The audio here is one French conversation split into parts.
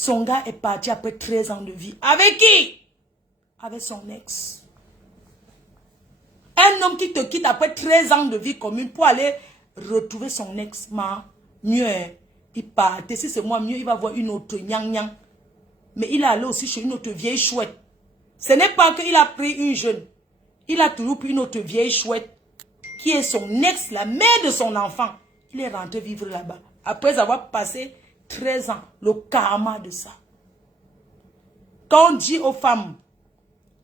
Son gars est parti après 13 ans de vie. Avec qui? Avec son ex. Un homme qui te quitte après 13 ans de vie commune pour aller retrouver son ex. Mieux, il partait. Si c'est moi, mieux, il va voir une autre nyang. Mais il est allé aussi chez une autre vieille chouette. Ce n'est pas qu'il a pris une jeune. Il a toujours pris une autre vieille chouette qui est son ex, la mère de son enfant. Il est rentré vivre là-bas. Après avoir passé 13 ans, le karma de ça. Quand on dit aux femmes,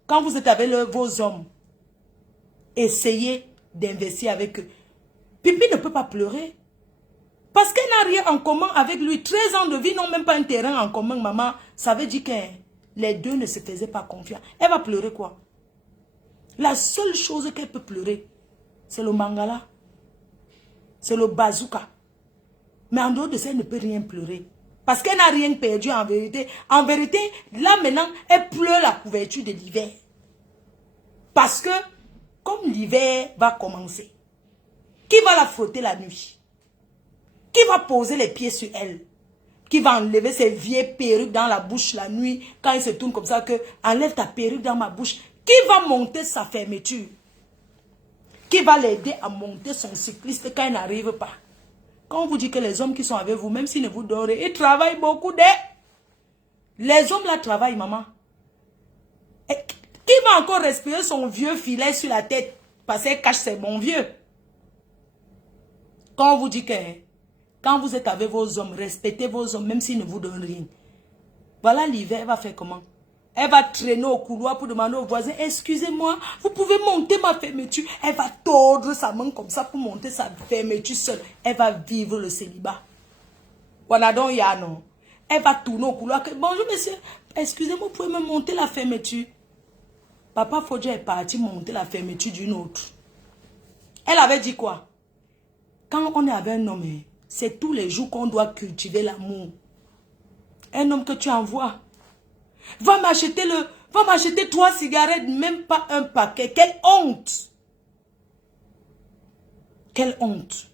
quand vous êtes avec vos hommes, essayez d'investir avec eux. Pipi ne peut pas pleurer. Parce qu'elle n'a rien en commun avec lui. 13 ans de vie n'ont même pas un terrain en commun, maman. Ça veut dire que les deux ne se faisaient pas confiance. Elle va pleurer quoi? La seule chose qu'elle peut pleurer, c'est le mangala. C'est le bazooka. Mais en dehors de ça, elle ne peut rien pleurer. Parce qu'elle n'a rien perdu en vérité. En vérité, là maintenant, elle pleure la couverture de l'hiver. Parce que, comme l'hiver va commencer, qui va la frotter la nuit? Qui va poser les pieds sur elle? Qui va enlever ses vieilles perruques dans la bouche la nuit, quand il se tourne comme ça, que enlève ta perruque dans ma bouche? Qui va monter sa fermeture? Qui va l'aider à monter son cycliste quand il n'arrive pas? Quand on vous dit que les hommes qui sont avec vous, même s'ils ne vous donnent rien, ils travaillent beaucoup. Les hommes là travaillent, maman. Et qui va encore respirer son vieux filet sur la tête parce qu'elle cache ses bons vieux? Quand on vous dit que quand vous êtes avec vos hommes, respectez vos hommes, même s'ils ne vous donnent rien. Voilà l'hiver, elle va faire comment? Elle va traîner au couloir pour demander aux voisins, excusez-moi, vous pouvez monter ma fermeture. Elle va tordre sa main comme ça pour monter sa fermeture seule. Elle va vivre le célibat. Wanadon Yano. Elle va tourner au couloir. Bonjour monsieur, excusez-moi, vous pouvez me monter la fermeture. Papa Fodja est parti monter la fermeture d'une autre. Elle avait dit quoi? Quand on est avec un homme, c'est tous les jours qu'on doit cultiver l'amour. Un homme que tu envoies. Va m'acheter 3 cigarettes, même pas un paquet. Quelle honte! Quelle honte!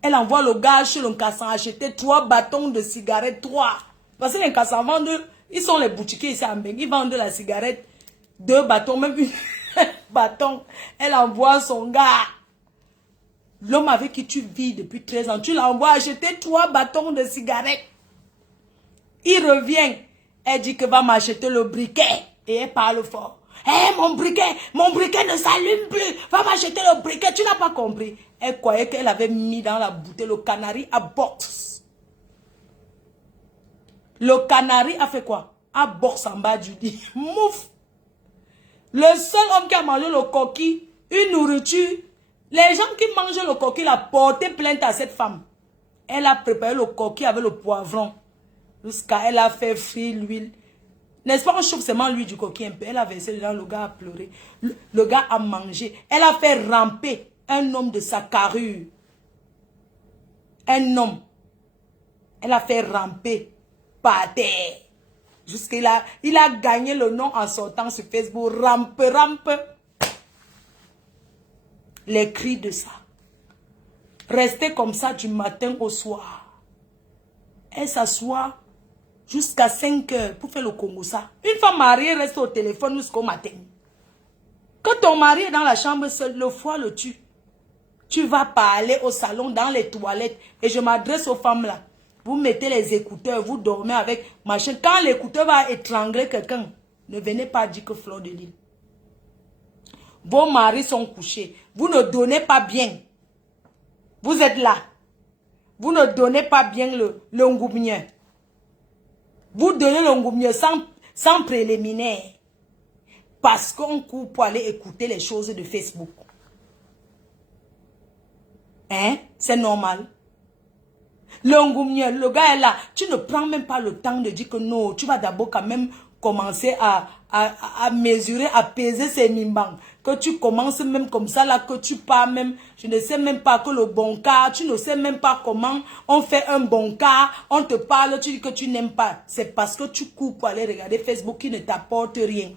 Elle envoie le gars chez le cassant acheter 3 bâtons de cigarettes, 3. Parce que les cassants vendent, ils sont les boutiquiers ici à Mbeng, ils vendent la cigarette, 2 bâtons, même une bâton. Elle envoie son gars. L'homme avec qui tu vis depuis 13 ans, tu l'envoies acheter 3 bâtons de cigarettes. Il revient. Elle dit que va m'acheter le briquet. Et elle parle fort. Hé, mon briquet ne s'allume plus. Va m'acheter le briquet. Tu n'as pas compris. Elle croyait qu'elle avait mis dans la bouteille le canari à boxe. Le canari a fait quoi? À boxe en bas du lit. Mouf. Le seul homme qui a mangé le coquille, une nourriture. Les gens qui mangent le coquille, a porté plainte à cette femme. Elle a préparé le coquille avec le poivron. Jusqu'à elle a fait frire l'huile. N'est-ce pas, on chauffe seulement l'huile du coquille un peu. Elle a versé dedans, le gars a pleuré. Le gars a mangé. Elle a fait ramper un homme de sa carrure. Un homme. Elle a fait ramper par terre. Jusqu'il a gagné le nom en sortant sur Facebook. Rampe. Les cris de ça. Rester comme ça du matin au soir. Elle s'assoit jusqu'à 5 heures pour faire le Congo ça. Une femme mariée reste au téléphone jusqu'au matin. Quand ton mari est dans la chambre seul, le foie le tue. Tu vas parler au salon, dans les toilettes. Et je m'adresse aux femmes là. Vous mettez les écouteurs, vous dormez avec machin. Quand l'écouteur va étrangler quelqu'un, ne venez pas dire que Fleur de Lille. Vos maris sont couchés. Vous ne donnez pas bien. Vous êtes là. Vous ne donnez pas bien le ngoumien. Vous donnez le ngoumien sans préliminaire. Parce qu'on court pour aller écouter les choses de Facebook. Hein? C'est normal. Le ngoumien, le gars est là. Tu ne prends même pas le temps de dire que non. Tu vas d'abord quand même commencer à mesurer, à peser ses mimbang. Que tu commences même comme ça, là, que tu pars même. Je ne sais même pas que le bon cas, tu ne sais même pas comment on fait un bon cas. On te parle, tu dis que tu n'aimes pas. C'est parce que tu cours pour aller regarder Facebook qui ne t'apporte rien.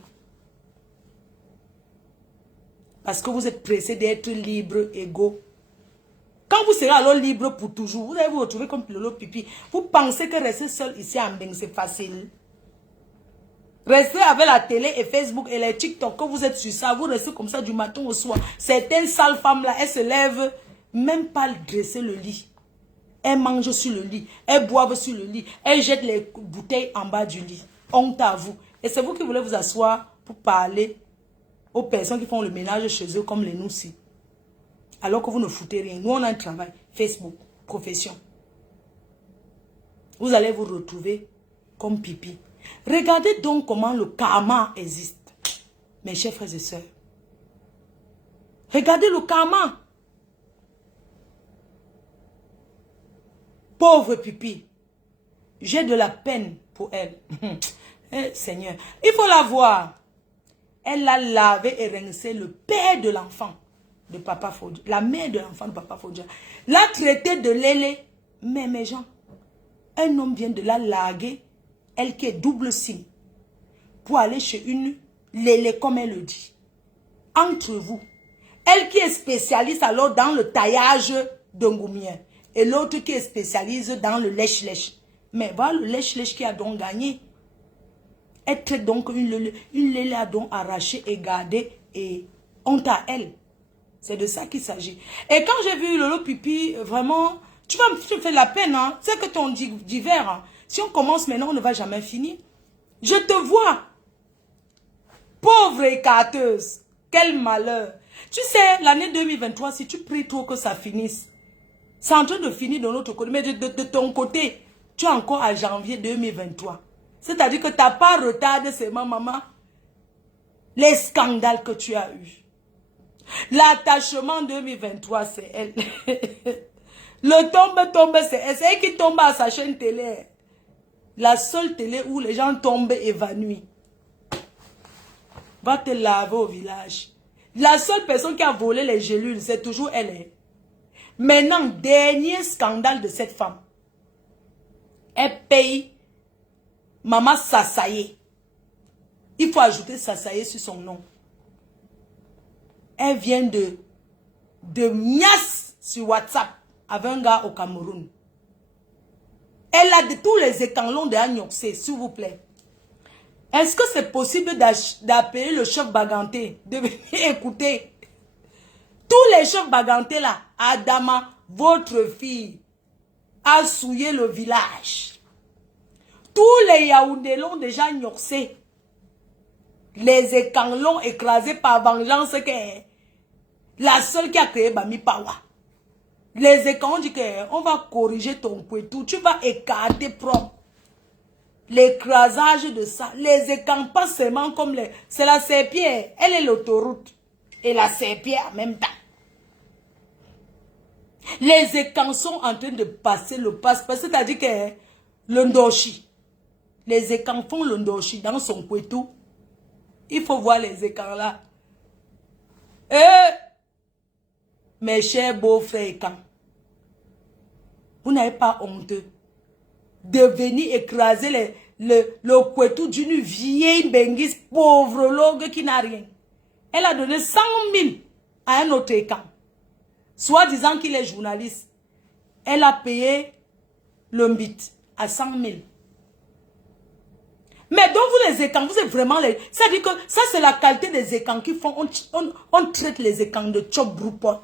Parce que vous êtes pressé d'être libre, égaux. Quand vous serez alors libre pour toujours, vous allez vous retrouver comme Lolo Pipi. Vous pensez que rester seul ici en Beng, c'est facile. Restez avec la télé et Facebook et les TikTok, quand vous êtes sur ça, vous restez comme ça du matin au soir. Certaines sales femmes-là, elles se lèvent, même pas dresser le lit. Elles mangent sur le lit, elles boivent sur le lit, elles jettent les bouteilles en bas du lit. Honte à vous. Et c'est vous qui voulez vous asseoir pour parler aux personnes qui font le ménage chez eux comme les noussis. Alors que vous ne foutez rien. Nous, on a un travail. Facebook, profession. Vous allez vous retrouver comme pipi. Regardez donc comment le karma existe. Mes chers frères et sœurs. Regardez le karma. Pauvre pipi. J'ai de la peine pour elle. Seigneur. Il faut la voir. Elle a lavé et rincé le père de l'enfant de Papa Fodja. La mère de l'enfant de Papa Fodja. L'a traité de lélé. Mais mes gens, un homme vient de la larguer. Elle qui est double signe. Pour aller chez une lélé comme elle le dit. Entre vous. Elle qui est spécialiste alors dans le taillage d'Ongoumien. Et l'autre qui est spécialiste dans le lèche-lèche. Mais voilà le lèche-lèche qui a donc gagné. Elle traite donc une lélé a donc arrachée et gardée et honte à elle. C'est de ça qu'il s'agit. Et quand j'ai vu Lolo Pipi, vraiment, tu me fais la peine, hein. C'est que ton divers, hein. Si on commence maintenant, on ne va jamais finir. Je te vois. Pauvre écarteuse. Quel malheur. Tu sais, l'année 2023, si tu pries trop que ça finisse, c'est en train de finir de l'autre côté. Mais de ton côté, tu es encore à janvier 2023. C'est-à-dire que tu n'as pas retardé seulement, maman, les scandales que tu as eus. L'attachement 2023, c'est elle. Le tombe, c'est elle. C'est elle qui tombe à sa chaîne télé. La seule télé où les gens tombent évanouis. Va te laver au village. La seule personne qui a volé les gélules, c'est toujours elle. Maintenant, dernier scandale de cette femme. Elle paye Maman Sassaye. Il faut ajouter Sassaye sur son nom. Elle vient de Mias sur WhatsApp avec un gars au Cameroun. Elle a de tous les écanlons de Agnoxé, s'il vous plaît. Est-ce que c'est possible d'appeler le chef Baganté, de venir écouter? Tous les chefs Baganté là, Adama, votre fille, a souillé le village. Tous les Yaoundé l'ont déjà gnoxé. Les écanlons écrasés par vengeance, que la seule qui a créé Bami Pawa. Les écanlons disent qu'on va corriger ton couetou, tu vas écarter propre. L'écrasage de ça, les écanlons pas seulement comme les... C'est la serpillère, elle est l'autoroute. Et la serpillère en même temps. Les écanlons sont en train de passer le passe-passe, c'est-à-dire que le ndoshi. Les écanlons font le ndoshi dans son couetou. Il faut voir les écanlons là. Mes chers beaux-frères écanlons, vous n'avez pas honteux de venir écraser le couetou d'une vieille benguise pauvre logue qui n'a rien. Elle a donné 100 000 à un autre écan. Soit disant qu'il est journaliste. Elle a payé le mbit à 100 000. Mais donc vous les écans, vous êtes vraiment les... Ça dit que ça c'est la qualité des écans qui font... On traite les écans de chop broupot.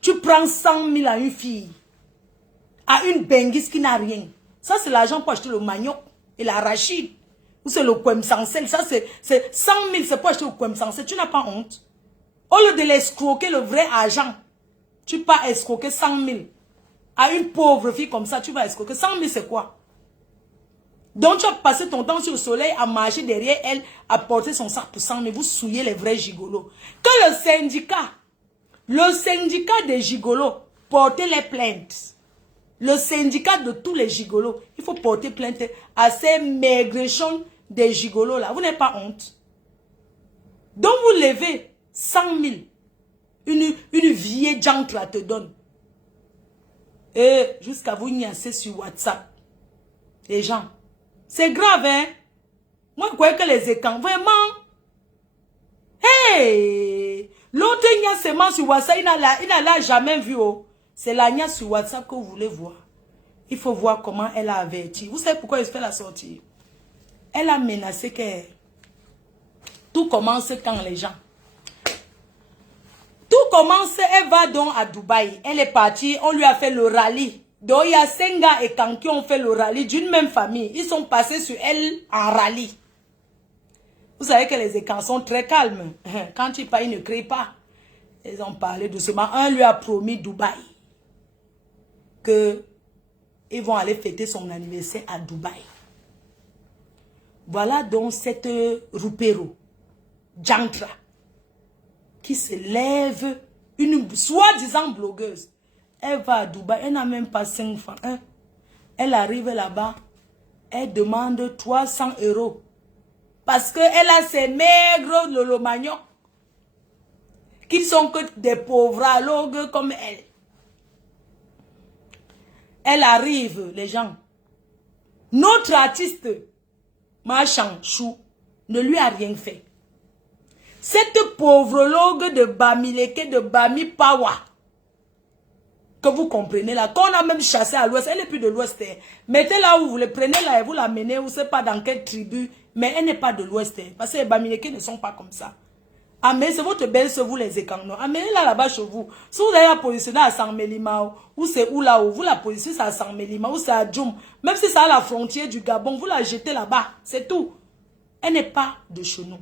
Tu prends 100 000 à une fille. À une benguise qui n'a rien. Ça c'est l'argent pour acheter le manioc et l'arachide. Ou c'est le kwem sansel. Ça c'est 100 000, c'est pour acheter le kwem sansel. Tu n'as pas honte. Au lieu de l'escroquer le vrai argent, tu peux escroquer 100 000. À une pauvre fille comme ça, tu vas escroquer. 100 000 c'est quoi? Donc tu as passé ton temps sur le soleil à marcher derrière elle, à porter son sac pour 100 000. Vous souillez les vrais gigolos. Que le syndicat des gigolos, portez les plaintes. Le syndicat de tous les gigolos, il faut porter plainte à ces maigrechons des gigolos là. Vous n'avez pas honte. Donc vous levez 100 000. Une vieille jantre là te donne. Et jusqu'à vous niaiser sur WhatsApp. Les gens. C'est grave, hein. Moi, je crois que les écans, vraiment. Hey! L'autre niaisement sur WhatsApp, il n'a jamais vu, oh. C'est l'Agnès sur WhatsApp que vous voulez voir. Il faut voir comment elle a averti. Vous savez pourquoi elle fait la sortie? Elle a menacé que tout commence quand les gens... Tout commence, elle va donc à Dubaï. Elle est partie, on lui a fait le rallye. Donc il y a 5 gars et quand qui ont fait le rallye d'une même famille. Ils sont passés sur elle en rallye. Vous savez que les écans sont très calmes. Quand ils parlent, ils ne crient pas. Ils ont parlé doucement. Un lui a promis Dubaï. Que ils vont aller fêter son anniversaire à Dubaï. Voilà donc cette Roupero, Jantra, qui se lève, une soi-disant blogueuse. Elle va à Dubaï, elle n'a même pas 5 francs. Hein. Elle arrive là-bas, elle demande 300 €. Parce qu'elle a ces maigres lolomagnon, qui sont que des pauvres logues comme elle. Elle arrive, les gens. Notre artiste, Machan Chou, ne lui a rien fait. Cette pauvre logue de Bamileke, de Bami Pawa, que vous comprenez là, qu'on a même chassé à l'ouest, elle n'est plus de l'ouest. Mettez-la où vous le prenez là et vous la menez, vous ne savez pas dans quelle tribu, mais elle n'est pas de l'ouest. Parce que les Bamileke ne sont pas comme ça. Ah, mais c'est votre belle-sœur, vous les écangons. Amenez-la là-bas chez vous. Si vous allez la positionner à San Melima, ou c'est où là-haut, vous la positionnez à San Melima, ou c'est à Djoum. Même si c'est à la frontière du Gabon, vous la jetez là-bas. C'est tout. Elle n'est pas de chez nous.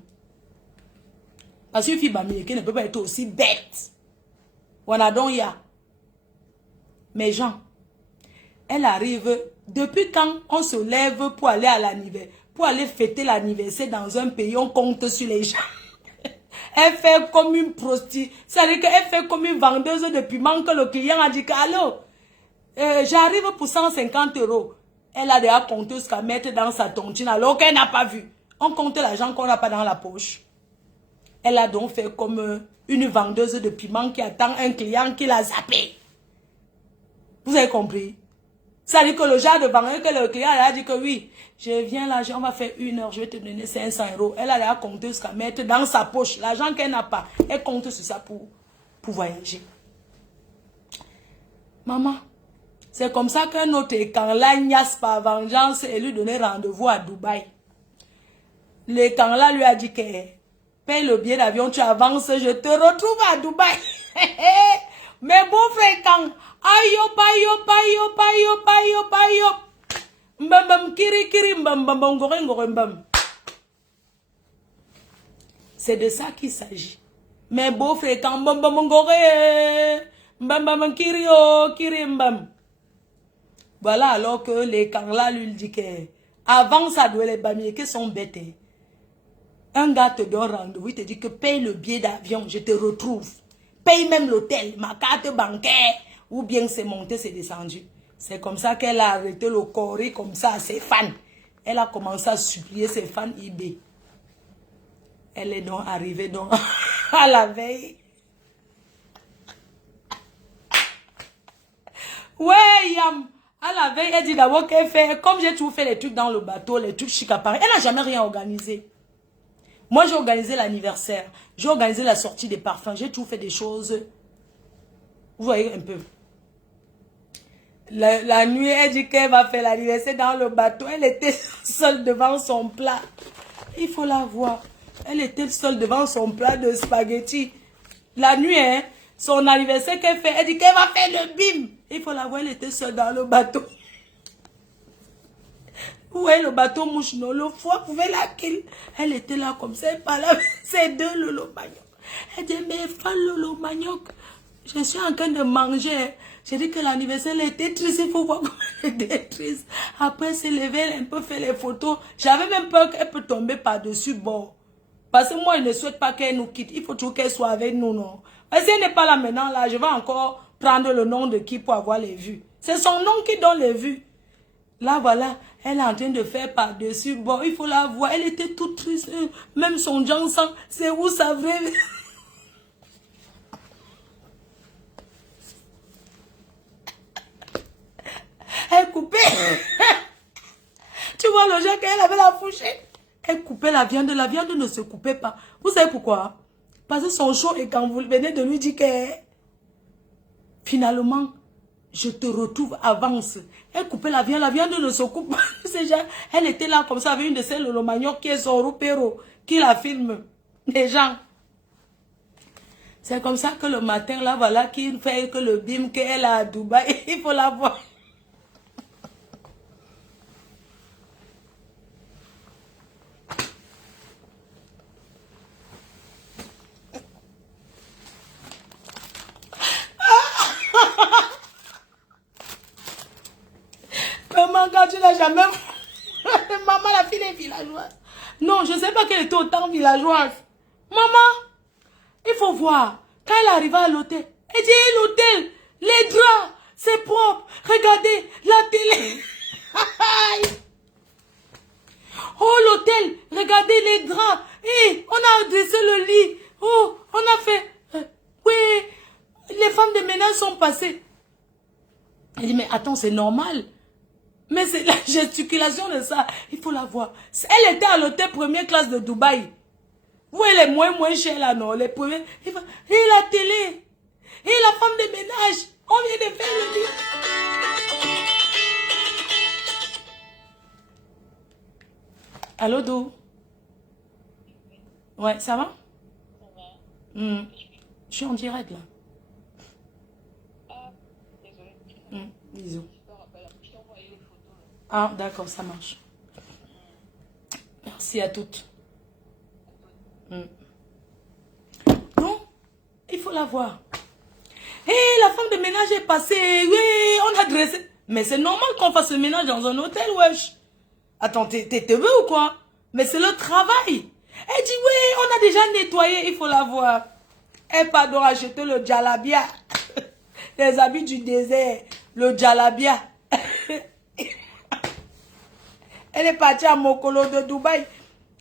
Parce qu'une fille Bamileke ne peut pas être aussi bête. Wanadonya. Mais Jean, elle arrive, depuis quand on se lève pour aller à l'anniversaire, pour aller fêter l'anniversaire dans un pays, on compte sur les gens. Elle fait comme une prostituée. C'est-à-dire qu'elle fait comme une vendeuse de piment que le client a dit que, allô, j'arrive pour 150 €. Elle a déjà compté ce qu'elle met dans sa tontine alors qu'elle n'a pas vu. On compte l'argent qu'on n'a pas dans la poche. Elle a donc fait comme une vendeuse de piment qui attend un client qui l'a zappé. Vous avez compris? C'est-à-dire que le genre de vendeur que le client a dit que oui, je viens là, on va faire 1 heure, je vais te donner 500 €. Elle a déjà compté ce qu'elle met dans sa poche. L'argent qu'elle n'a pas, elle compte sur ça pour voyager. Maman, c'est comme ça qu'un autre, quand l'agnasse par vengeance, et lui donner rendez-vous à Dubaï. Le Kanla lui a dit que paye le billet d'avion, tu avances, je te retrouve à Dubaï. Mais bon frère, quand ayo, payo, payo, payo, payo, payo. Mbam, kiri, kiri, mbam, ngore, ngore, mbam. C'est de ça qu'il s'agit. Mais beau frère, quand mbam, ngore, mbam, kiri, oh, kiri, mbam. Voilà, alors que les Kanla lui dit que avant ça doit les Bamileke sont bêtes. Un gars te donne rendez-vous, il te dit que paye le billet d'avion, je te retrouve. Paye même l'hôtel, ma carte bancaire, ou bien c'est monté, c'est descendu. C'est comme ça qu'elle a arrêté le corps comme ça à ses fans. Elle a commencé à supplier ses fans eBay. Elle est donc arrivée donc à la veille. Ouais, Yam. À la veille, elle dit d'abord qu'elle fait, comme j'ai toujours fait les trucs dans le bateau, les trucs chic à Paris, elle n'a jamais rien organisé. Moi, j'ai organisé l'anniversaire, j'ai organisé la sortie des parfums, j'ai toujours fait des choses. Vous voyez un peu. La nuit, elle dit qu'elle va faire l'anniversaire dans le bateau. Elle était seule devant son plat. Il faut la voir. Elle était seule devant son plat de spaghettis. La nuit, hein, son anniversaire qu'elle fait, elle dit qu'elle va faire le bim. Il faut la voir, elle était seule dans le bateau. Vous voyez le bateau mouche, non, le foie pouvait la kill. Elle était là comme ça, elle parlait avec ses 2 Lolo Manioc. Elle dit, mais fan Lolo Manioc, je suis en train de manger. J'ai dit que l'anniversaire, elle était triste, il faut voir comment elle était triste. Après, elle s'est levée, elle a un peu fait les photos. J'avais même peur qu'elle peut tomber par-dessus bord. Parce que moi, je ne souhaite pas qu'elle nous quitte. Il faut toujours qu'elle soit avec nous, non. Parce qu'elle n'est pas là maintenant, là, je vais encore prendre le nom de qui pour avoir les vues. C'est son nom qui donne les vues. Là, voilà, elle est en train de faire par-dessus. Bon, il faut la voir. Elle était toute triste. Même son Johnson, c'est où ça vrai. Elle coupait. Tu vois le genre qu'elle avait la fourchette. Elle coupait la viande. La viande ne se coupait pas. Vous savez pourquoi? Parce que son chaud, et quand vous venez de lui dire que finalement, Je te retrouve, avance. Elle coupait la viande ne se coupe pas. Elle était là comme ça avec une de celles, le manioc qui est son pero, qui la filme. Les gens. C'est comme ça que le matin, là, voilà, qui fait que le bim qu'elle a à Dubaï, il faut la voir. Maman, quand tu n'as jamais... Maman, la fille est villageoise. Non, je ne sais pas qu'elle était autant villageoise. Maman, il faut voir. Quand elle arriva à l'hôtel, elle dit, l'hôtel, les draps, c'est propre. Regardez, la télé. Oh, l'hôtel, regardez les draps. On a dressé le lit. Oh, on a fait... oui, les femmes de ménage sont passées. Elle dit, mais attends, c'est normal. Mais c'est la gesticulation de ça. Il faut la voir. Elle était à l'hôtel première classe de Dubaï. Où elle est moins chère là, non? Les premiers. Et la télé. Et la femme de ménage. On vient de faire le lit. Allô, Do? Ouais, ça va? Je suis en direct là. Bisous. Ah, d'accord, ça marche. Merci à toutes. Donc, il faut la voir. Et la femme de ménage est passée. Oui, on a dressé. Mais c'est normal qu'on fasse le ménage dans un hôtel, wesh. Attends, t'es veux ou quoi? Mais c'est le travail. Elle dit, oui, on a déjà nettoyé, il faut la voir. Elle part donc acheter le djalabia. Les habits du désert. Le djalabia. Elle est partie à Mokolo de Dubaï.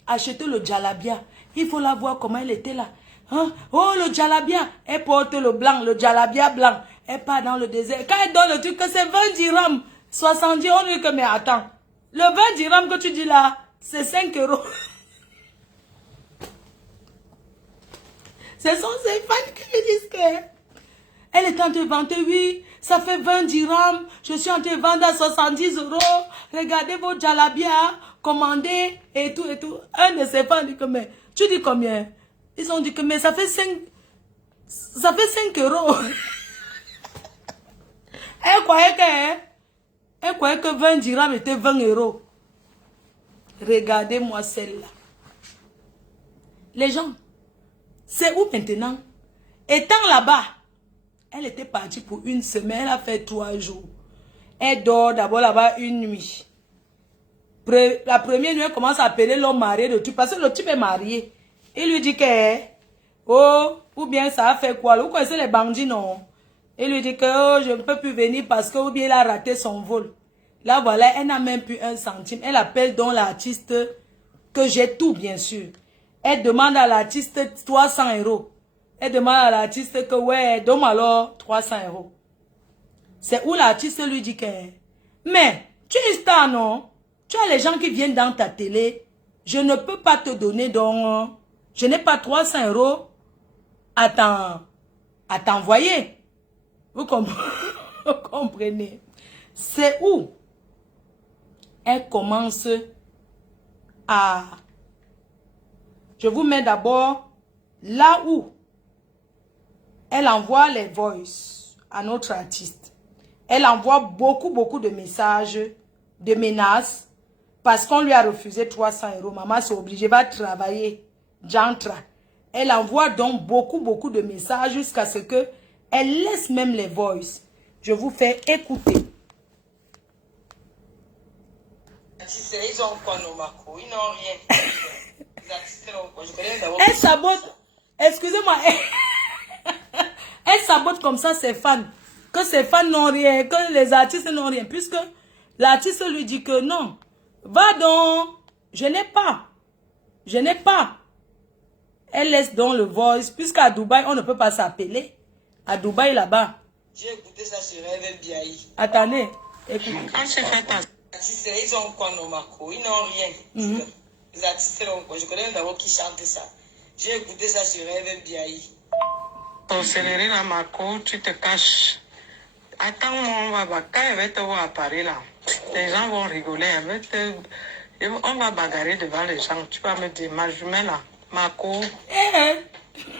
Acheter le djalabia. Il faut la voir comment elle était là. Hein? Oh, le djalabia. Elle porte le blanc, le djalabia blanc. Elle part dans le désert. Quand elle donne le truc, que c'est 20 dirhams. 70, on dit que, mais attends. Le 20 dirhams que tu dis là, c'est 5 euros. Ce sont ces fans qui me disent que... Elle est en train de vanter, oui, ça fait 20 dirhams, je suis en train de vendre à 70 euros, regardez vos djalabia, commandez, et tout, et tout. Un de ses fans dit que, mais, tu dis combien? Ils ont dit que, mais ça fait 5 euros. Elle croyait que 20 dirhams était 20 euros. Regardez-moi celle-là. Les gens, c'est où maintenant? Étant là-bas, elle était partie pour une semaine, elle a fait 3 jours. Elle dort d'abord là-bas une nuit. La première nuit, elle commence à appeler l'homme marié de tout, parce que le type est marié. Il lui dit que, oh, ou bien ça a fait quoi? Vous connaissez les bandits, non? Il lui dit que, oh, je ne peux plus venir parce que, ou bien il a raté son vol. Là, voilà, elle n'a même plus 1 centime. Elle appelle donc l'artiste, que j'ai tout, bien sûr. Elle demande à l'artiste 300 euros. Elle demande à l'artiste que, ouais, donne-moi alors 300 euros. C'est où l'artiste lui dit que, mais, tu es une star, non? Tu as les gens qui viennent dans ta télé. Je ne peux pas te donner, donc, je n'ai pas 300 euros à t'envoyer. Vous comprenez? C'est où elle commence à... Je vous mets d'abord là où elle envoie les voices à notre artiste. Elle envoie beaucoup de messages, de menaces, parce qu'on lui a refusé 300 euros. Maman s'est obligée, va travailler. J'entre. Elle envoie donc beaucoup de messages jusqu'à ce que elle laisse même les voices. Je vous fais écouter. Ils ont quoi, nos macros? Ils n'ont rien. Elle sabote. Excusez-moi. Elle sabote comme ça ses fans. Que ses fans n'ont rien. Que les artistes n'ont rien. Puisque l'artiste lui dit que non. Va donc. Je n'ai pas. Je n'ai pas. Elle laisse donc le voice. Puisqu'à Dubaï, on ne peut pas s'appeler. À Dubaï, là-bas. J'ai écouté ça sur Rêve Biaï. Attendez. Écoutez. Quand c'est fait pas. Ils ont quoi, nos macros? Ils n'ont rien. Les artistes ont quoi? Je connais d'abord qui chante ça. J'ai écouté ça sur Rêve Biaï. Pour célébrer la macro, tu te caches. Attends-moi, quand elle va te voir à Paris, là, les gens vont rigoler. On va bagarrer devant les gens. Tu vas me dire, ma jumelle, là, Marco.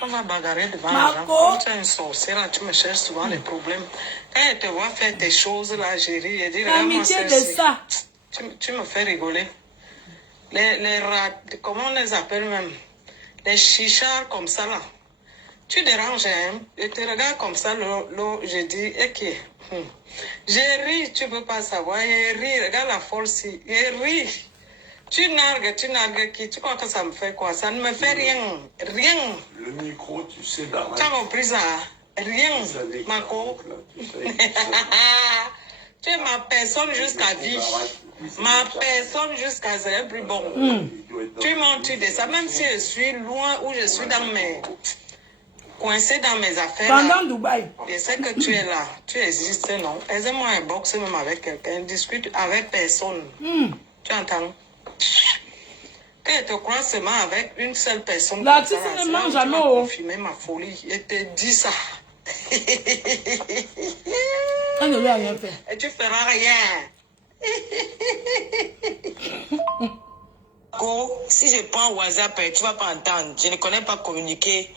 On va bagarrer devant les gens. Comme tu es une sorcière, tu me cherches souvent les problèmes. Quand elle te voit faire tes choses, là, j'ai ri. Elle dit, l'amitié de ça. Tu me fais rigoler. Les rats, comment on les appelle même? Les chichards comme ça, là. Tu déranges, hein? Je te regarde comme ça, je dis, ok. J'ai ri, tu peux pas savoir. J'ai ri, regarde la force. J'ai ri. Tu nargues qui? Tu crois que ça me fait quoi? Ça ne me fait rien. Rien. Le micro, tu sais, là. Tu as compris ça? Rien, Marco. Tu es ma personne jusqu'à vie. Ma personne jusqu'à c'est le plus bon. Tu m'en tues de ça. Même si je suis loin ou je suis dans mes... coincé dans mes affaires. Pendant Dubaï. Je sais que tu es là. Tu existes, non? Aise-moi un box même avec quelqu'un. Discute avec personne. Tu entends? Quand je te crois seulement avec une seule personne. L'artiste ne mange jamais. Confirmer ma folie. Je te dis ça. Elle ne lui a rien fait. Et tu feras rien. Si je prends WhatsApp, tu ne vas pas entendre. Je ne connais pas communiquer.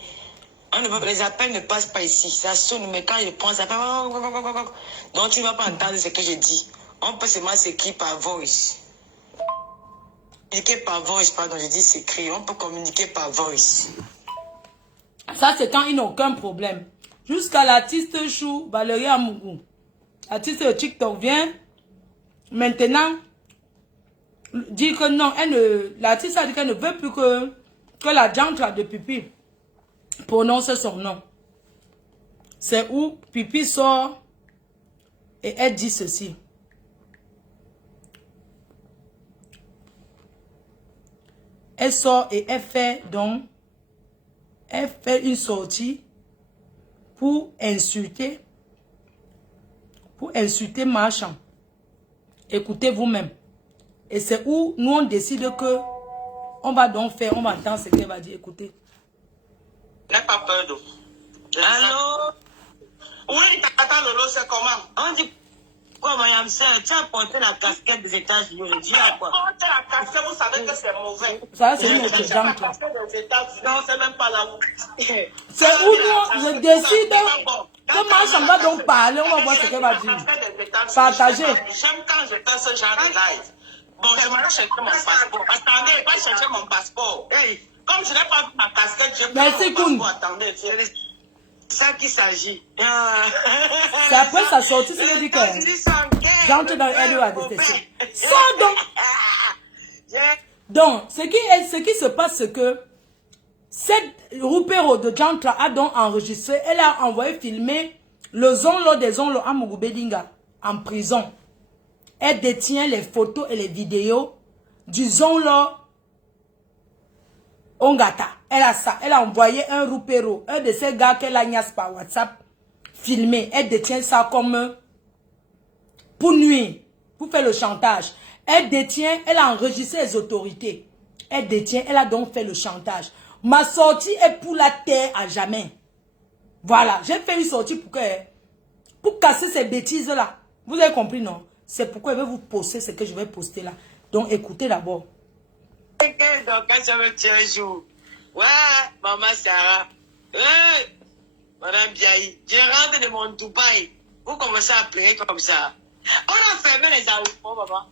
Les appels ne passent pas ici. Ça sonne, mais quand je prends, ça fait... Donc tu ne vas pas entendre ce que je dis. On peut seulement s'écrire par voice. Communiquer par voice, pardon, je dis s'écrire. On peut communiquer par voice. Ça, c'est quand il n'a aucun problème. Jusqu'à l'artiste Chou, Valérie Amougou. L'artiste de TikTok vient maintenant dire que non, l'artiste a dit qu'elle ne veut plus que la Jantra de Pipi prononce son nom. C'est où Pipi sort et elle dit ceci. Elle sort et elle fait donc, elle fait une sortie pour insulter Marchand. Écoutez vous-même. Et c'est où nous on décide que on va donc faire, on va entendre ce qu'elle va dire. Écoutez. N'aie pas peur d'eau. Allô? Oui, tata Lolo, c'est comment? On dit quoi, Mayam, tu as porté la casquette des États-Unis. Tu as quoi? Porter la casquette, vous savez que c'est mauvais. Ça, c'est une autre jambe. Non, c'est même pas là où. C'est où nous, je décide que Marchand va donc parler, on va voir ce qu'elle va dire. Partager. J'aime quand je fais ce genre de live. Bon, je vais chercher mon passeport. Attendez, va chercher mon passeport. Hey, comme je n'ai pas vu ma casquette, je prends mon passeport. Attendez, c'est ça qu'il s'agit. C'est après sa sortie, c'est lui dit que j'entre dans l'aide à détester. Ça donc, ce qui se passe, c'est que cette Roupero de Jantra a donc enregistré, elle a envoyé filmer le zonlo des onlo à Mougubedinga en prison. Elle détient les photos et les vidéos du zonlo Ongata. Elle a ça. Elle a envoyé un Roupero, un de ces gars qu'elle a niasse par WhatsApp, filmé. Elle détient ça comme pour nuire, pour faire le chantage. Elle détient, elle a enregistré les autorités. Elle détient, elle a donc fait le chantage. Ma sortie est pour la terre à jamais. Voilà, j'ai fait une sortie pour casser ces bêtises-là. Vous avez compris, non? C'est pourquoi je vais vous poster ce que je vais poster là. Donc, écoutez d'abord. Donc, quand ça me tient un jour. Ouais, maman Sarah. Ouais, madame Biaï. Je rentre de mon Dubaï. Vous commencez à pleurer comme ça. On a fermé les aéroports, maman.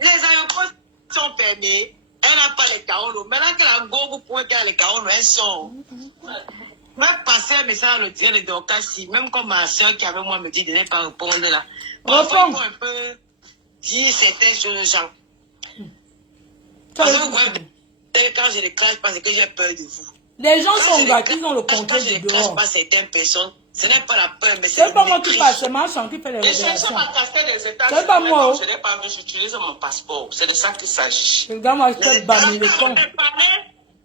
Les aéroports sont fermés. Elle n'a pas les carreaux. Maintenant que la go, vous pouvez faire les carreaux, elles sont. Même passer un message à le dire de Dorcas, même comme ma soeur qui avait moi me dit de ne pas répondre là. Bon, il faut un peu dire certaines choses aux gens. Parce que quand je ne crache pas, c'est que j'ai peur de vous. Les gens sont gâtés, ils ont le contrôle du dehors. Quand je ne crache pas certaines personnes, ce n'est pas la peur, mais c'est pas moi qui passe, c'est Marchand qui fait les révélations. C'est pas moi. Je n'ai pas vu, j'utilise mon passeport. C'est de ça qu'il s'agit. Regarde-moi, je te bâme le con.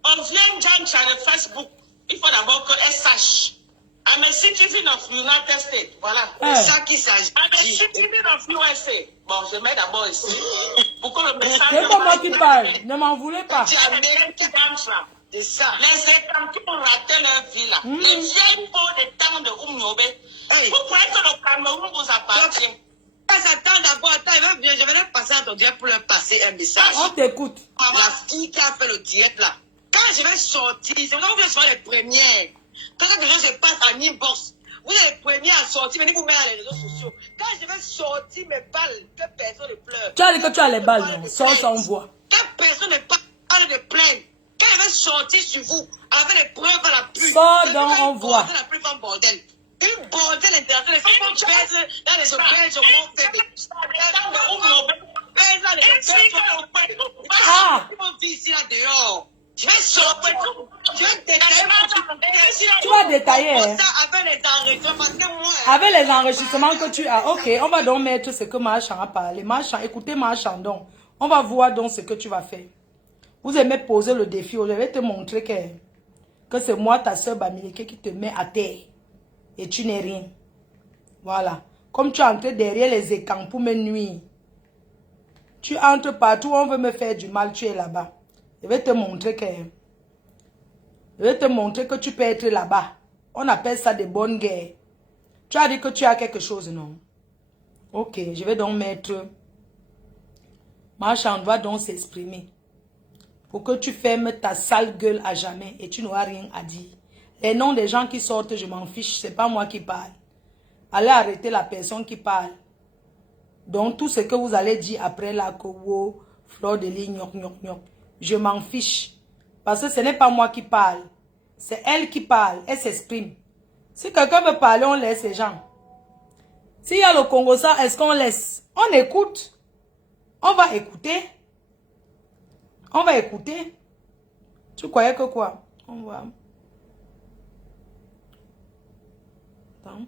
On vient John sur le Facebook. Il faut d'abord qu'elle sache. I'm a citizen of United States. Voilà. C'est ça qu'il s'agit. I'm a citizen of USA. Bon, je mets d'abord ici. Pourquoi le message... C'est pas moi qui parle. Ne m'en voulez pas. C'est ça. Les États qui ont raté leur vie là. Les vieilles peaux des temps de Oumiobe. Hey. Vous croyez que le Cameroun vous appartient? Attends d'abord, attends, je vais leur passer à ton direct pour leur passer un message. On t'écoute. La fille qui a fait le direct là, quand je vais sortir, c'est vraiment que vous soyez les premières. Quand quelque chose se passe en inbox, vous êtes les premiers à sortir, venez vous mettre à les réseaux sociaux. Quand je vais sortir mes balles, que personne ne pleure. Tu as dit que tu as les balles, non? Sors sans voix. Que personne ne parle de plainte. Quand je vais sortir sur vous, avec les preuves à la pluie. Sors donc, on voit. La pluie fait un bordel. Une bordel international. Les femmes baissent dans les auberges, au monde fait des... Ah! Ici, là, dehors. Je vais sortir. Je vais détailler. Tu vas détailler. Hein? Avec les enregistrements. Avec les enregistrements que tu as. Ok, on va donc mettre ce que Marchand a parlé. Marchand, écoutez Marchand donc. On va voir donc ce que tu vas faire. Vous aimez poser le défi. Je vais te montrer que c'est moi, ta soeur Bamileke, qui te met à terre. Et tu n'es rien. Voilà. Comme tu es entré derrière les écrans pour me nuire. Tu entres partout, on veut me faire du mal, tu es là-bas. Je vais te montrer que tu peux être là-bas. On appelle ça des bonnes guerres. Tu as dit que tu as quelque chose, non? Ok, je vais donc mettre... Marchand va donc s'exprimer. Pour que tu fermes ta sale gueule à jamais et tu n'auras rien à dire. Les noms des gens qui sortent, je m'en fiche. C'est pas moi qui parle. Allez arrêter la personne qui parle. Donc tout ce que vous allez dire après la Kowo, Fleur de Lys, gnoc, gnoc, gnoc. Je m'en fiche. Parce que ce n'est pas moi qui parle. C'est elle qui parle. Elle s'exprime. Si quelqu'un veut parler, on laisse les gens. S'il y a le Congo, ça, est-ce qu'on laisse? On écoute. On va écouter. On va écouter. Tu croyais que quoi? On va... Attends.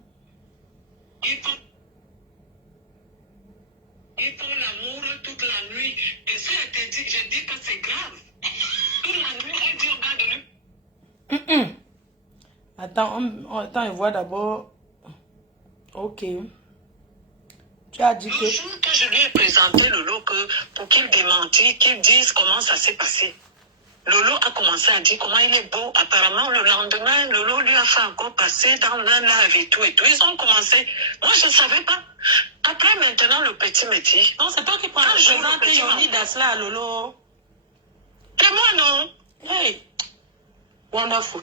Ils font l'amour toute la nuit. Et ça, je dis que c'est grave. Toute la nuit, elle dit au gars de lui. Attends, je vois d'abord. Ok. Tu as dit que... Le jour que je lui ai présenté Lolo pour qu'il démentisse, qu'il dise comment ça s'est passé. Lolo a commencé à dire comment il est beau. Apparemment, le lendemain, Lolo lui a fait encore passer dans un live et tout et tout. Ils ont commencé. Moi, je ne savais pas. Après, maintenant, le petit me dit. Non, c'est toi qui prends présenter Yoni Dasla à Lolo. Et moi, non. Hey, wonderful.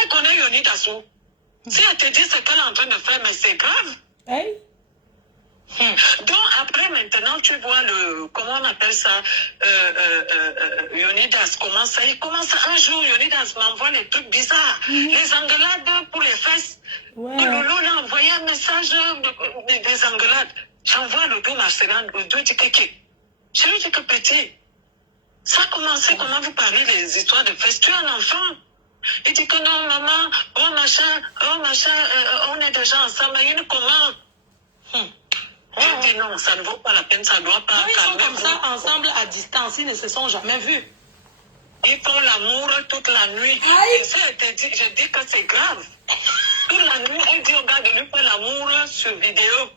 Elle connaît Yoni Dasso. Si elle te dit ce qu'elle est en train de faire, mais c'est grave. Hey? Donc après maintenant tu vois comment on appelle ça, Yonidas commence un jour, Yonidas m'envoie des trucs bizarres, les engueulades pour les fesses. Ouais. Lolo l'a envoyé un message des engueulades. J'envoie le dos Marcelin, le dos dit que je lui dis que petit, ça a commencé comment vous parlez des histoires de fesses, tu es un enfant. Il dit que non maman, oh machin, on est déjà ensemble, mais comment? Je dis non, ça ne vaut pas la peine, ça ne doit pas. Ils sont comme ça ensemble à distance, ils ne se sont jamais vus. Ils font l'amour toute la nuit. Et ça, je dis que c'est grave. Toute la nuit, elle dit au gars de lui faire l'amour sur vidéo.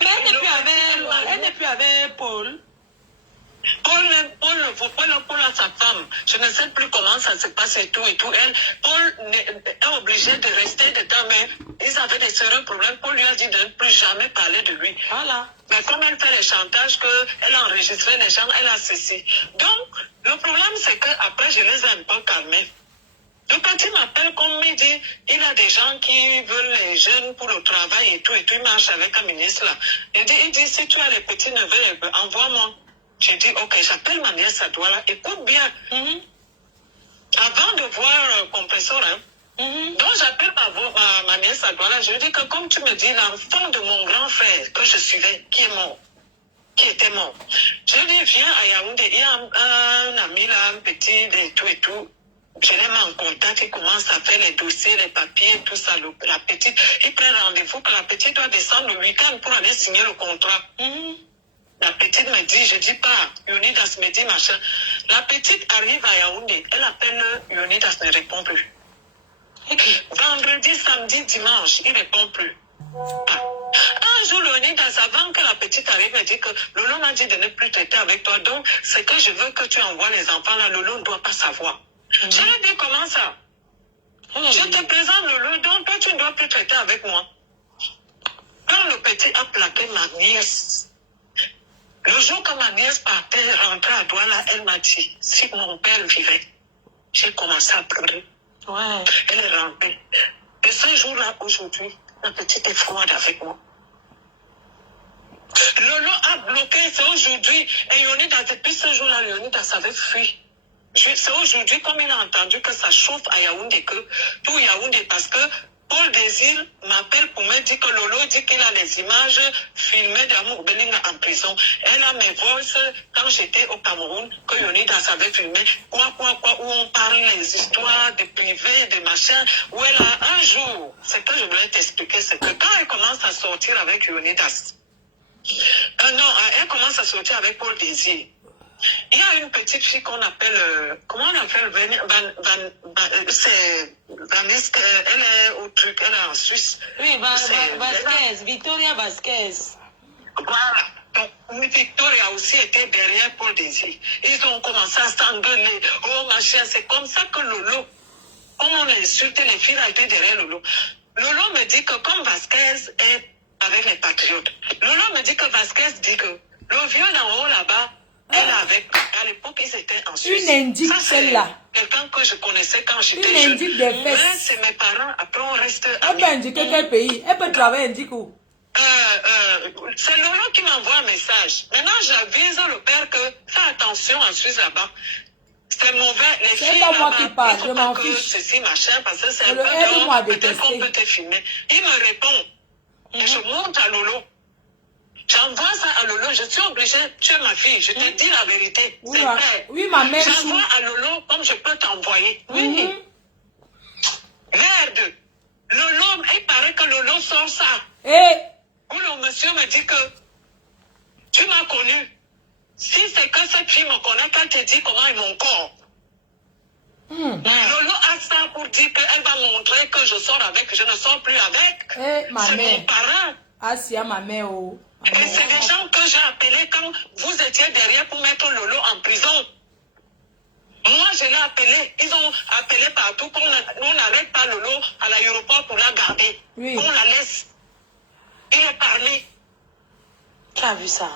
Mais elle n'est plus avec Paul. Paul a sa femme. Je ne sais plus comment ça se passe et tout. Paul est obligé de rester dedans, mais ils avaient des sérieux problèmes. Paul lui a dit de ne plus jamais parler de lui. Voilà. Mais comme elle fait les chantages, qu'elle a enregistré les gens, elle a ceci. Donc, le problème, c'est qu'après, je les ai un peu calmés. Le petit m'appelle comme il dit, il a des gens qui veulent les jeunes pour le travail et tout, il marche avec un ministre là. Il dit, si tu as les petits neveux, envoie-moi. J'ai dit, ok, j'appelle ma nièce à toi là, écoute bien. Avant de voir Compressor, donc j'appelle ma nièce à toi là, je lui dis que comme tu me dis, l'enfant de mon grand frère que je suivais, qui est mort, qui était mort, je lui dis, viens à Yaoundé, il y a un ami là, un petit, et tout. Je l'ai mis en contact, il commence à faire les dossiers, les papiers, tout ça. La petite, il prend rendez-vous que la petite doit descendre le week-end pour aller signer le contrat. La petite me dit, je dis pas, Yonidas me dit machin. La petite arrive à Yaoundé, elle appelle Yonidas, ne répond plus. Vendredi, samedi, dimanche, il ne répond plus. Un jour, Yonidas, avant que la petite arrive, elle dit que Lolo m'a dit de ne plus traiter avec toi. Donc, c'est que je veux que tu envoies les enfants là, Lolo ne doit pas savoir. Je lui ai dit comment ça? Je te présente Lolo, donc toi, tu ne dois plus traiter avec moi. Quand le petit a plaqué ma nièce, le jour que ma nièce partait, rentrait à Douala, elle m'a dit, si mon père vivait, j'ai commencé à pleurer. Ouais. Elle est rentrée. Et ce jour-là, aujourd'hui, la petite est froide avec moi. Lolo a bloqué, c'est aujourd'hui. Et Yonida, depuis ce jour-là, Yonida savait fuir. C'est aujourd'hui, comme il a entendu que ça chauffe à Yaoundé, que tout Yaoundé, parce que Paul Désir m'appelle pour me dire que Lolo dit qu'il a les images filmées d'Amour Belinga en prison. Elle a mes voices quand j'étais au Cameroun, que Yonida savait filmer, où on parle les histoires de privés, de machins, où elle a un jour, ce que je voulais t'expliquer, c'est que quand elle commence à sortir avec Yonidas, non, elle commence à sortir avec Paul Désir. Il y a une petite fille qu'on appelle, comment on appelle, c'est Vanessa, elle est au truc, elle est en Suisse. Oui, Vasquez, Victoria Vasquez. Voilà. Donc, Victoria a aussi été derrière Paul Désir. Ils ont commencé à s'engueuler. Oh, ma chère, c'est comme ça que Lolo, comme on insultait les filles, a été derrière Lolo. Lolo me dit que comme Vasquez est avec les patriotes, Lolo me dit que Vasquez dit que le vieux d'en haut là-bas, elle avec, à l'époque, ils étaient en Suisse. Une indique celle-là. Quelqu'un que je connaissais quand j'étais Une jeune. indique des fesses. C'est mes parents, après on reste Elle peut indiquer quel pays. Elle peut travailler indique où. c'est Lolo qui m'envoie un message. Maintenant, j'avise le père que fais attention en Suisse là-bas. C'est mauvais. Les C'est filles pas moi là-bas, qui parle, il faut je pas m'en que fiche. ceci, machin, parce que c'est un Le peu aide-moi dehors, à peut-être qu'on détester. peut te filmer. Il me répond. Et je monte à Lolo. J'envoie ça à Lolo. Je suis obligée, tu es ma fille, je te dis la vérité. Oui, C'est ma- vrai. oui, ma mère J'envoie chou. à Lolo comme je peux t'envoyer. Mhm. Merde. Lolo, il paraît que Lolo sort ça. Et Où le monsieur me dit que tu m'as connu. Si c'est que cette fille me connaît, quand te dit comment est mon corps. Lolo a ça pour dire qu'elle va montrer que je sors avec, je ne sors plus avec. ma C'est mère. mon parent. Asia, ma mère. Oh. Et c'est des gens que j'ai appelés quand vous étiez derrière pour mettre Lolo en prison. Moi, je l'ai appelé. Ils ont appelé partout qu'on n'arrête pas Lolo à l'aéroport pour la garder. Oui. On la laisse. Il est parlé. Tu as vu ça?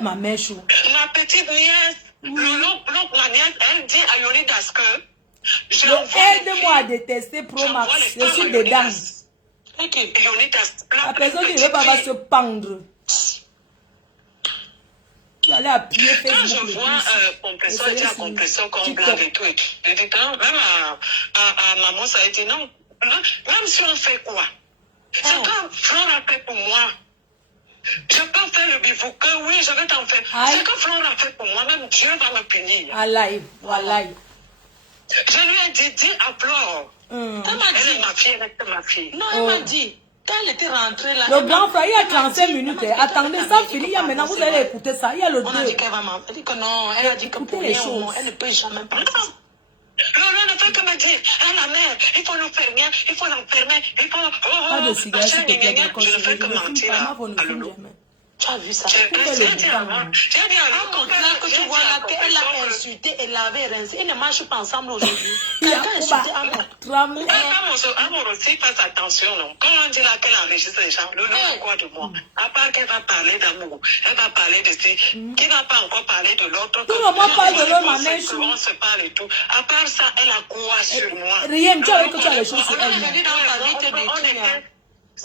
Ma mère chou. Ma petite nièce, Lolo, ma nièce, elle dit à Yonidas que je Aide-moi à détester Pro Max. Je suis dedans. Ok. Yonidas, La personne qui ne veut pas va se pendre. Tu allais appuyer quand Facebook. je le vois plus. compresseur, il dit à compresseur qu'on blague et tout. Je dis quand même à maman, ça a été non. Même si on fait quoi? C'est quand Flore a fait pour moi. Je peux faire le bifouque, oui, je vais t'en faire. Aïe. C'est que Flore a fait pour moi, même Dieu va me punir. Wallahi, wallahi. Je lui ai dit, dis à Flore. Elle m'a Elle est dit. ma fille, elle est ma fille. Non, elle m'a dit. Quand elle était rentrée là. Le grand frère, il y a 35 minutes. Attendez, ça finit. Il y a maintenant, vous allez écouter ça. Il y a le On a dit 2. qu'elle va m'en. Elle dit que non, elle a dit que Écoutez pour les rien au choses. monde, elle ne peut jamais parler. Lolo ne fait que me dire, ah la mère, il faut l'enfermer, il faut l'enfermer, il faut... Pas de cigarette, s'il te plaît, Je d'accord. ne Je fais que ne filme mentir pas. à Moi, on ne filme Lolo. jamais. Tu as vu ça? J'ai dit à Lolo, Là que tu vois là, qu'elle a insulté et l'avait rincé. Ils ne marchent pas ensemble aujourd'hui. Il y a Quelqu'un a Kuba. insulté Amor. Tramé. Amour aussi, fasse attention, non. Quand on dit là qu'elle enregistre les gens, Lolo a quoi de moi? À part qu'elle va parler d'amour, elle va parler de ci, qui n'a pas encore parlé de l'autre. Tout le monde parle de l'homme, ma mère. On se parle et tout. À part ça, elle a quoi sur moi? Rien, tu avais que tu as les choses sur elle. Je dis dans ta vie, te détruire.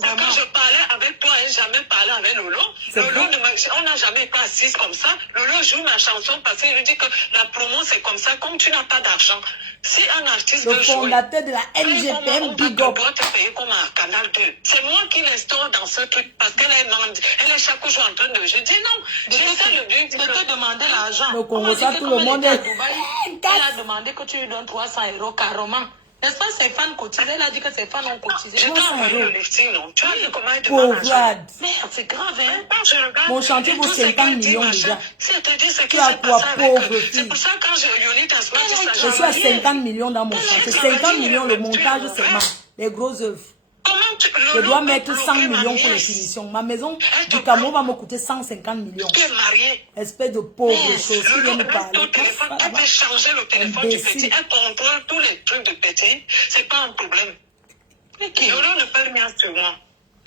Quand je parlais avec toi et jamais parlé avec Lolo, Lolo on n'a jamais été assis comme ça. Lolo joue ma chanson parce qu'il lui dit que la promo c'est comme ça, comme tu n'as pas d'argent. Si un artiste Le veut jouer, fondateur de la NGPM, Big Up. doit te payer comme un Canal 2. C'est moi qui l'instaure dans ce truc parce qu'elle est chaque jour en train de... Je dis non, j'ai ça le but. De te demander l'argent. Le Congo, On m'a dit ça, que tout comme le monde elle est- était à Dubaï, elle a demandé que tu lui donnes 300 € carrément. N'est-ce pas, ses fans cotisent? Elle a dit que ses fans ont cotisé. Je t'ai 300 envoyé €. le lifting, non? Tu as vu comment elle demande l'argent? Pauvrade. Merde, c'est grave, hein? Quand je regarde, Mon chantier et vaut tout ce 50 qu'elle dit, millions machin, déjà. Si elle te dit ce qui Tu as s'est quoi, passé avec pauvre eux, fille? c'est pour ça quand Yoni Tasma dit ça, Je suis à 50 millions dans mon chantier. 50 millions, le montage seulement. Les gros œuvres. Comment je dois mettre 100 millions pour les finitions. Ma maison du Cameroun va me coûter 150 millions. Tu es marié. Espèce de pauvre chose. Qui vient nous parler. Elle peut changer le téléphone du petit. Elle contrôle tous les trucs de petit. C'est pas un problème. Lolo ne peut rien sur moi.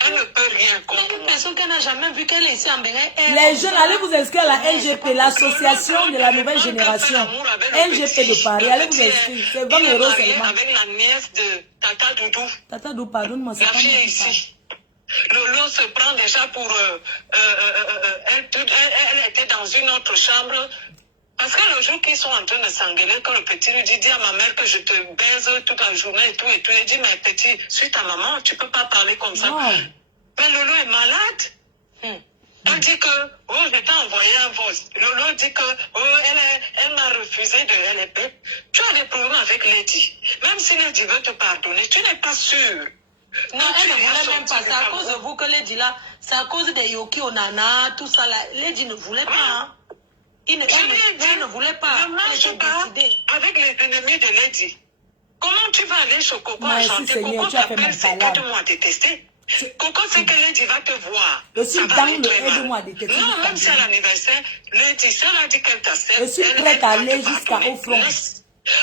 Elle ne peut rien contre Une personne qu'elle n'a jamais vue, qu'elle est ici en Bénin. Les jeunes, allez vous inscrire à la LGP, l'association de la nouvelle génération. LGP de Paris, allez vous inscrire. C'est 20 € seulement. Avec la nièce de Tata Doudou. Tata Doudou, pardonne-moi, c'est La pas fille moi est qui parle. ici. Lolo se prend déjà pour... elle était dans une autre chambre. Parce que le jour qu'ils sont en train de s'engueuler, quand le petit lui dit, dis à ma mère que je te baise toute la journée et tout, il dit, mais petit, suis ta maman, tu peux pas parler comme ça. Wow. Mais Lolo est malade. Elle dit que, oh, je t'ai envoyé un voice. Lolo dit que, oh, elle m'a refusé de LP. Tu as des problèmes avec Lady. Même si Lady veut te pardonner, tu n'es pas sûr. Non, elle ne voulait même pas. C'est à cause de vous que Lady là, c'est à cause des Yoki Onana, tout ça là. Lady ne voulait pas. Hein. Elle ne voulait pas. Ne marche pas avec les ennemis de Lady. Comment tu vas aller chez Coco à chanter? Coco t'appelle, c'est aide-moi à détester. Coco, c'est que Lady va te voir. Je suis dans le aide-moi à détester. Non, même si à l'anniversaire, Lady, si elle a dit qu'elle t'accepte, je suis prête à aller jusqu'au front.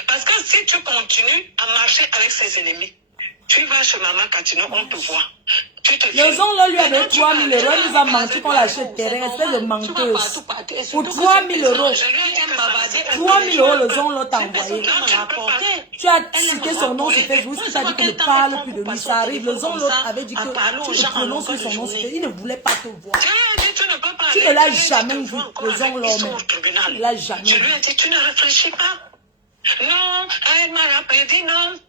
Parce que si tu continues à marcher avec ses ennemis, tu vas chez Maman Katino, on te voit. Le zon là lui avait 3 000 €, il nous a menti qu'on l'achète terrain, espèce de menteuse. Pour 3 000 €. 3 000 € le zon là t'a envoyé. Tu as cité son nom sur Facebook, tu as dit qu'il ne parle plus de lui, ça arrive. Le zon là avait dit que tu ne prononces plus son nom sur Facebook, il ne voulait pas te voir. Tu ne l'as jamais vu, le zon là même. Tu ne l'as jamais Je vu. lui ai dit, tu ne réfléchis pas. Non, elle m'a rappelé, dit non.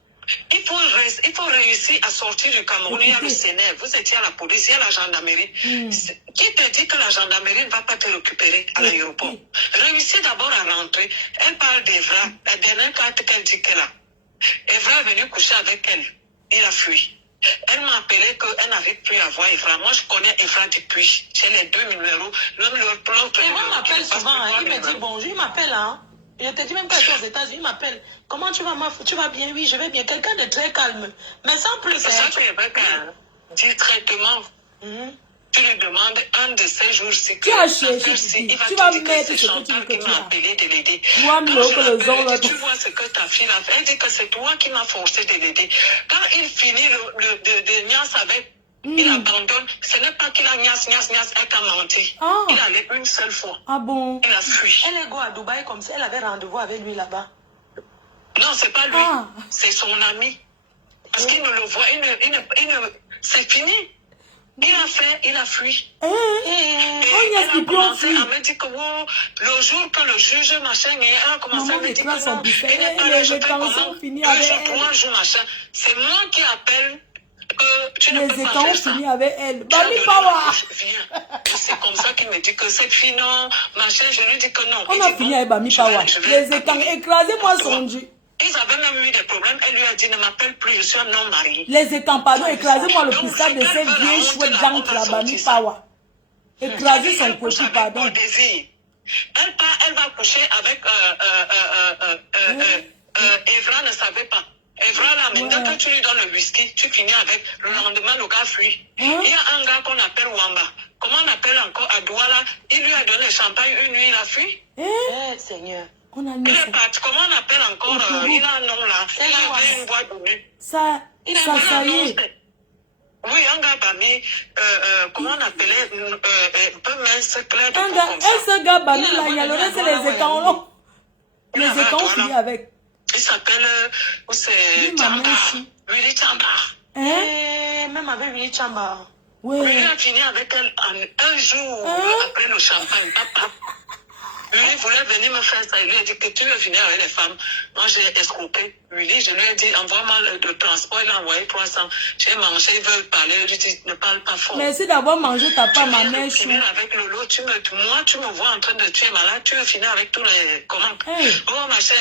Il faut réussir à sortir du Cameroun. Il y a le Sénat, vous étiez à la police, il y a la gendarmerie. Qui te dit que la gendarmerie ne va pas te récupérer à l'aéroport? Réussir d'abord à rentrer. Elle parle d'Evra. La dernière carte qu'elle dit que là. Evra est venue coucher avec elle. Il a fui. Elle m'a appelé qu'elle n'avait plus à voir Evra. Moi, je connais Evra depuis. J'ai les 2 numéros. Même l'autre. Evra m'appelle souvent. Il me dit bonjour, il m'appelle. Hein. Je te dis même quand je suis aux États-Unis, il m'appelle. Comment tu vas, ma fille? Tu vas bien? Oui, je vais bien. Quelqu'un de très calme. Mais sans plus. C'est ça que Rebecca dit traitement. Tu lui demandes un de ces jours-ci. Tu as cherché, tu vas mettre ce que tu veux que tu as. 3 000 € que le zon là. Tu vois ce que ta fille a fait. Elle dit que c'est toi qui m'as forcé de l'aider. Quand il finit de niasse avec, il abandonne. Ce n'est pas qu'il a niasse, elle t'a menti. Il allait une seule fois. Ah bon? Il a fui. Elle est go à Dubaï comme si elle avait rendez-vous avec lui là-bas. Non, c'est pas lui. C'est son ami. Parce qu'il ne le voit. C'est fini. Il a fui. Il a commencé à me dire que le jour que le juge machin a commencé à me dire que non, il n'est pas là, je fais comment, 2 jours, 3 jours, machin. C'est moi qui appelle que tu ne peux pas faire ça. fini avec elle. Bami Pawa. C'est comme ça qu'il me dit que cette fille, non, machin, je lui dis que non. On a fini avec Bami Pawa. Les étangs, écrasez-moi son Dieu. Ils avaient même eu des problèmes. Elle lui a dit, ne m'appelle plus, je suis un homme marié. Les étangs, pardon, écrasez-moi le pistage de ces vieilles chouettes gens qui la Bami Pawa. Écrasez son côté, pardon. Elle va coucher avec Evra ne savait pas. Evra là, maintenant que tu lui donnes le whisky, tu finis avec. Le lendemain, le gars fuit. Il y a un gars qu'on appelle Wamba. Comment on appelle encore à Douala? Il lui a donné le champagne une nuit, il a fui. Seigneur. On a mis Il ça. est parti. Comment on appelle encore? Il a un nom là. Il avait une boîte de nuit. Ça y est. Oui, un gars Bami, comment on appelait, un peu mince, clair. Un gars, ce gars Bami là, il y a le reste des étangs là. Les étangs finis avec. Il s'appelle, c'est Chamba. Willy Chamba. Même avec Willy Chamba. Willy a fini avec elle un jour après le champagne. Papa. Willy voulait venir me faire ça. Il lui a dit que tu veux venir avec les femmes. Moi, j'ai escroqué Willy. Je lui ai dit, envoie-moi le transport. Il a envoyé 300. J'ai mangé, ils veulent parler. Je lui ai dit, ne parle pas fort. Merci d'avoir mangé ta part, ma mère. Tu viens avec Lolo. Moi, tu me vois en train de tuer malade. Tu veux finir avec tous les... Comment? Oh, ma chère.